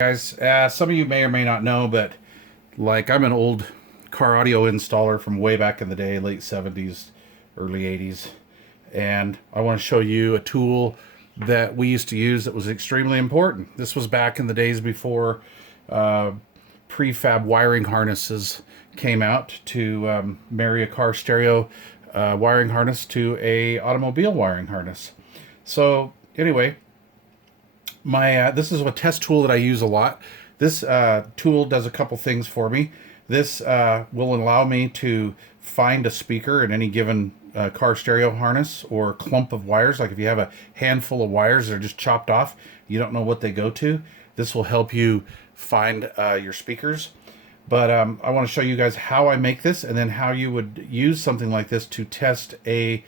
Guys, some of you may or may not know, but like I'm an old car audio installer from way back in the day, late 70s, early 80s, and I want to show you a tool that we used to use that was extremely important. This was back in the days before uh, prefab wiring harnesses came out to marry a car stereo wiring harness to a automobile wiring harness. So anyway, my this is a test tool that I use a lot. This tool does a couple things for me. This will allow me to find a speaker in any given car stereo harness or clump of wires. Like if you have a handful of wires that are just chopped off, you don't know what they go to. This will help you find your speakers. But I want to show you guys how I make this and then how you would use something like this to test a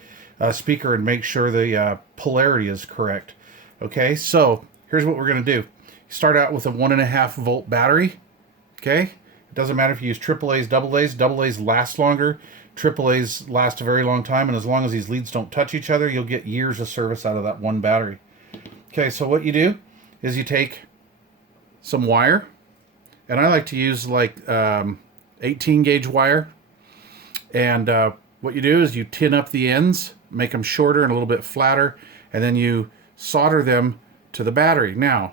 speaker and make sure the polarity is correct. Okay, so here's what we're going to do. You start out with a 1.5 volt battery. Okay, it doesn't matter if you use AAA's, AA's. AA's last longer. AAA's last a very long time, and as long as these leads don't touch each other, you'll get years of service out of that one battery. Okay, so what you do is you take some wire, and I like to use like 18 gauge wire, and what you do is you tin up the ends, make them shorter and a little bit flatter, and then you solder them to the battery. Now,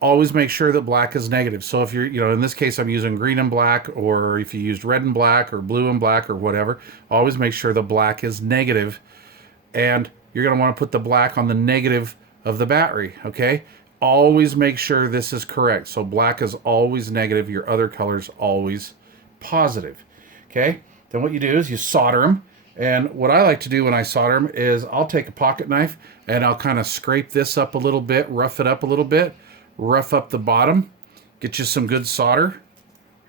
always make sure that black is negative. So if you're, in this case, I'm using green and black, or if you used red and black or blue and black or whatever, always make sure the black is negative, and you're going to want to put the black on the negative of the battery, okay? Always make sure this is correct. So black is always negative, your other color's always positive, okay? Then what you do is you solder them. And what I like to do when I solder them is I'll take a pocket knife and I'll kind of scrape this up a little bit, rough it up a little bit, rough up the bottom, get you some good solder,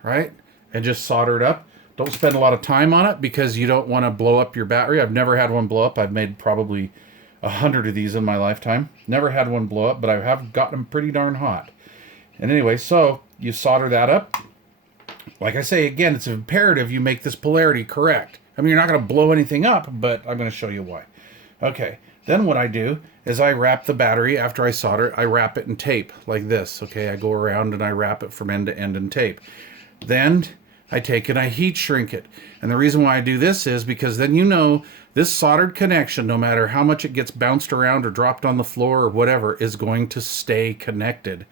right? And just solder it up. Don't spend a lot of time on it because you don't want to blow up your battery. I've never had one blow up. I've made probably 100 of these in my lifetime. Never had one blow up, but I have gotten them pretty darn hot. And anyway, so you solder that up. Like I say, again, it's imperative you make this polarity correct. I mean, you're not going to blow anything up, but I'm going to show you why. Okay, then what I do is I wrap the battery after I solder it. I wrap it in tape like this. Okay, I go around and I wrap it from end to end in tape. Then I take and I heat shrink it. And the reason why I do this is because then this soldered connection, no matter how much it gets bounced around or dropped on the floor or whatever, is going to stay connected.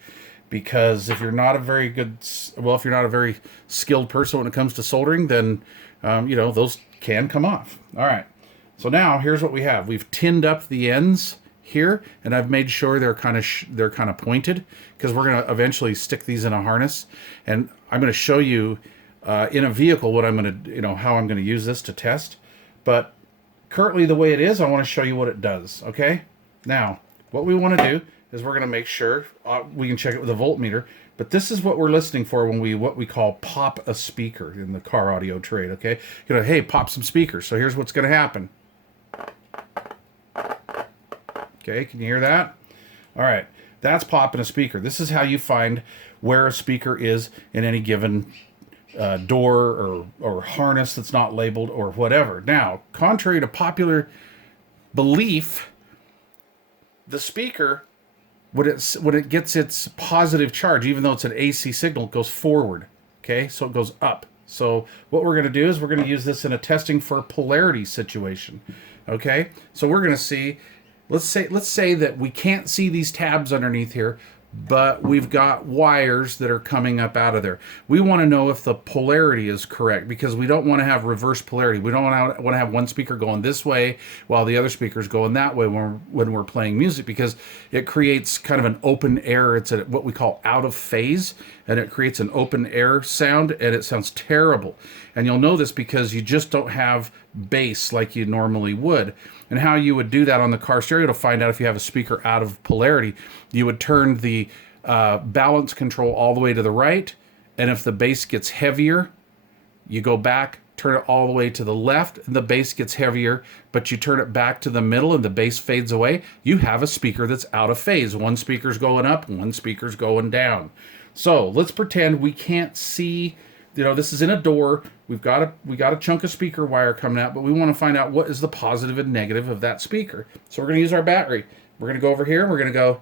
Because if you're not a very skilled person when it comes to soldering, then those can come off. All right. So now here's what we have. We've tinned up the ends here, and I've made sure they're kind of pointed because we're going to eventually stick these in a harness, and I'm going to show you in a vehicle what I'm going to, how I'm going to use this to test. But currently the way it is, I want to show you what it does. Okay. Now what we want to do is we're going to make sure we can check it with a voltmeter. But this is what we're listening for when what we call pop a speaker in the car audio trade, okay? Hey, pop some speakers. So here's what's going to happen. Okay, can you hear that? All right, that's popping a speaker. This is how you find where a speaker is in any given door or harness that's not labeled or whatever. Now, contrary to popular belief, the speaker, when it gets its positive charge, even though it's an AC signal, it goes forward. Okay, so it goes up. So what we're going to do is we're going to use this in a testing for a polarity situation. Okay, so we're going to see. Let's say that we can't see these tabs underneath here, but we've got wires that are coming up out of there. We want to know if the polarity is correct because we don't want to have reverse polarity. We don't want to have one speaker going this way while the other speaker is going that way when we're playing music, because it creates kind of an open air. It's what we call out of phase, and it creates an open air sound, and it sounds terrible. And you'll know this because you just don't have bass like you normally would. And how you would do that on the car stereo to find out if you have a speaker out of polarity, you would turn the balance control all the way to the right, and if the bass gets heavier, you go back, turn it all the way to the left, and the bass gets heavier, but you turn it back to the middle and the bass fades away. You have a speaker that's out of phase. One speaker's going up, one speaker's going down. So let's pretend we can't see. This is in a door. We got a chunk of speaker wire coming out, but we want to find out what is the positive and negative of that speaker. So we're going to use our battery. We're going to go over here, and we're going to go,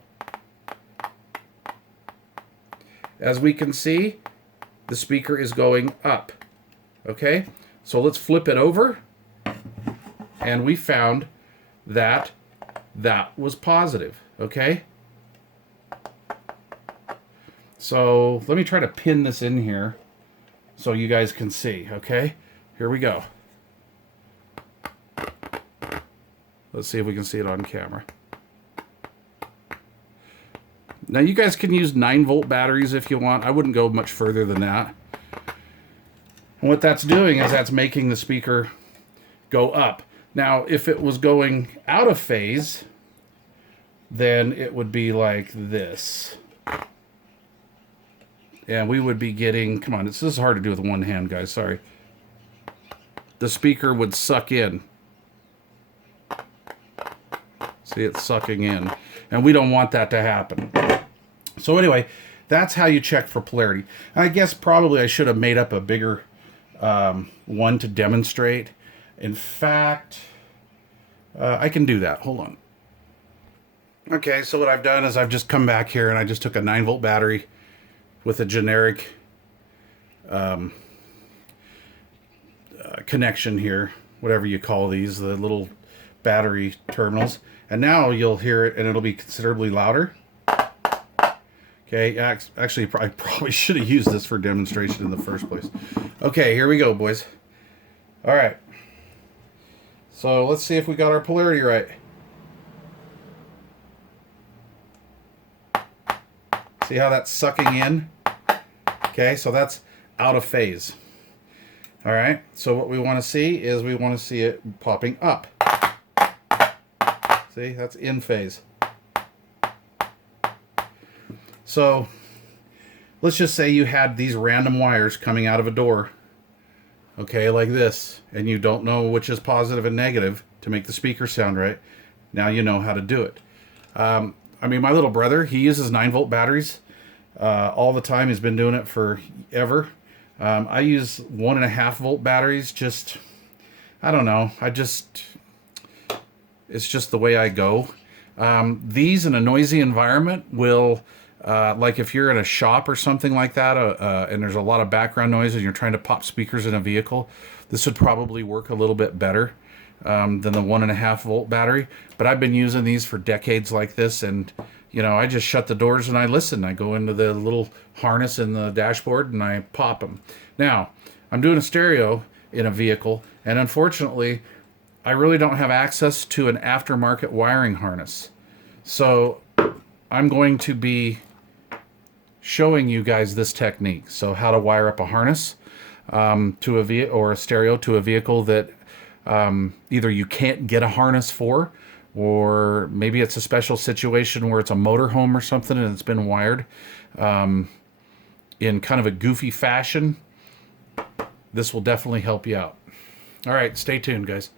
as we can see, the speaker is going up. Okay, so let's flip it over, and we found that that was positive. Okay, so let me try to pin this in here so you guys can see. Okay, here we go. Let's see if we can see it on camera. Now you guys can use 9-volt batteries if you want. I wouldn't go much further than that. And what that's doing is that's making the speaker go up. Now, if it was going out of phase, then it would be like this. And we would be getting, come on, this is hard to do with one hand, guys, sorry. The speaker would suck in. See, it's sucking in. And we don't want that to happen. So anyway, that's how you check for polarity. I guess probably I should have made up a bigger one to demonstrate. In fact, I can do that. Hold on. Okay, so what I've done is I've just come back here and I just took a 9-volt battery with a generic connection here, whatever you call these, the little battery terminals. And now you'll hear it and it'll be considerably louder. Okay, actually, I probably should have used this for demonstration in the first place. Okay, here we go, boys. All right. So let's see if we got our polarity right. See how that's sucking in? Okay, so that's out of phase. All right, so what we want to see is we want to see it popping up. See, that's in phase. So let's just say you had these random wires coming out of a door, okay, like this, and you don't know which is positive and negative to make the speaker sound right. Now you know how to do it. I mean, my little brother, he uses 9-volt batteries all the time. He's been doing it forever. I use 1.5-volt batteries. Just, I don't know. It's just the way I go. These in a noisy environment will, like if you're in a shop or something like that, and there's a lot of background noise and you're trying to pop speakers in a vehicle, this would probably work a little bit better than the 1.5-volt battery. But I've been using these for decades like this, and you know, I just shut the doors and I listen. I go into the little harness in the dashboard and I pop them. Now, I'm doing a stereo in a vehicle, and unfortunately, I really don't have access to an aftermarket wiring harness. So I'm going to be showing you guys this technique. So how to wire up a harness to a vehicle or a stereo to a vehicle that either you can't get a harness for, or maybe it's a special situation where it's a motorhome or something and it's been wired in kind of a goofy fashion. This will definitely help you out. All right, stay tuned, guys.